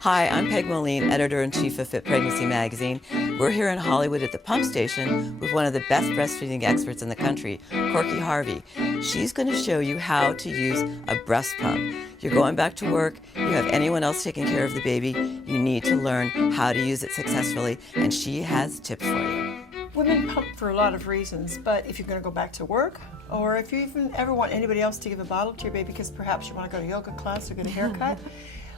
Hi, I'm Peg Moline, Editor-in-Chief of Fit Pregnancy Magazine. We're here in Hollywood at the pump station with one of the best breastfeeding experts in the country, Corky Harvey. She's going to show you how to use a breast pump. You're going back to work, you have anyone else taking care of the baby, you need to learn how to use it successfully, and she has tips for you. Women pump for a lot of reasons, but if you're going to go back to work, or if you even ever want anybody else to give a bottle to your baby because perhaps you want to go to yoga class or get a haircut,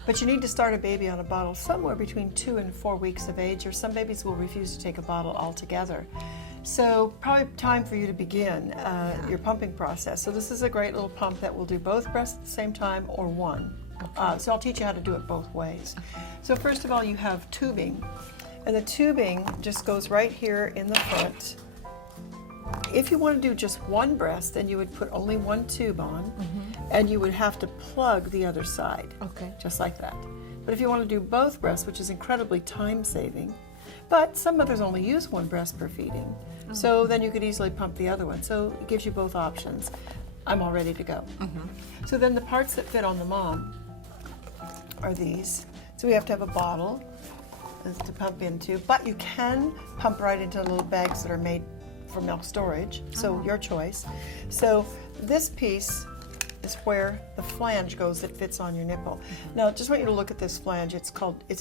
but you need to start a baby on a bottle somewhere between 2 and 4 weeks of age, or some babies will refuse to take a bottle altogether. So probably time for you to begin your pumping process. So this is a great little pump that will do both breasts at the same time or one. So I'll teach you how to do it both ways. So first of all, you have tubing. And the tubing just goes right here in the front. If you want to do just one breast, then you would put only one tube on, and you would have to plug the other side, just like that. But if you want to do both breasts, which is incredibly time-saving, but some mothers only use one breast per feeding, so then you could easily pump the other one. So it gives you both options. I'm all ready to go. So then the parts that fit on the mom are these. So we have to have a bottle to pump into, but you can pump right into little bags that are made for milk storage, so your choice. So this piece is where the flange goes that fits on your nipple. Now, I just want you to look at this flange. It's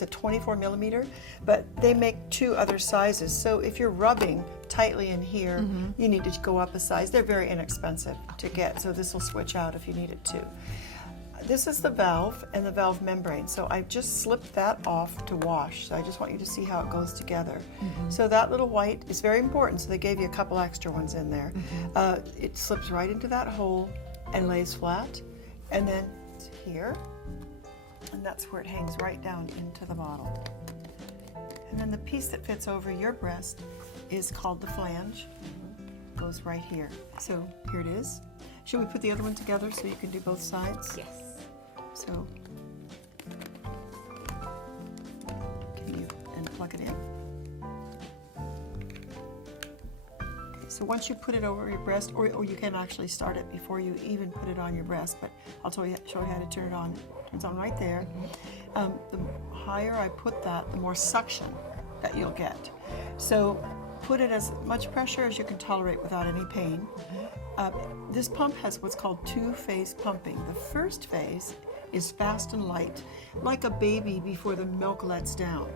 a 24 millimeter, but they make 2 other sizes. So if you're rubbing tightly in here, you need to go up a size. They're very inexpensive to get, so this will switch out if you need it to. This is the valve and the valve membrane. So I just slipped that off to wash. So I just want you to see how it goes together. So that little white is very important. So they gave you a couple extra ones in there. It slips right into that hole and lays flat. And then here, and that's where it hangs right down into the bottle. And then the piece that fits over your breast is called the flange. Goes right here. So here it is. Should we put the other one together so you can do both sides? Yes. So, can you plug it in? Okay, so once you put it over your breast, or you can actually start it before you even put it on your breast, but I'll show you how to turn it on. It turns on right there. The higher I put that, the more suction that you'll get. So put it as much pressure as you can tolerate without any pain. This pump has what's called 2-phase pumping. The first phase is fast and light, like a baby before the milk lets down.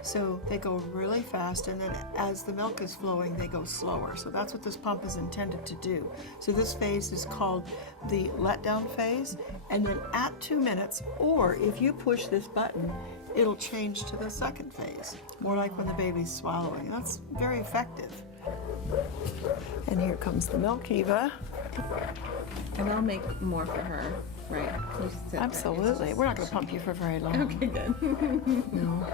So they go really fast, and then as the milk is flowing, they go slower. So that's what this pump is intended to do. So this phase is called the letdown phase, and then at 2 minutes, or if you push this button, it'll change to the second phase, more like when the baby's swallowing. That's very effective. And here comes the milk, Eva. And I'll make more for her, right? Absolutely. We're not going to pump you for very long. Okay, good. No.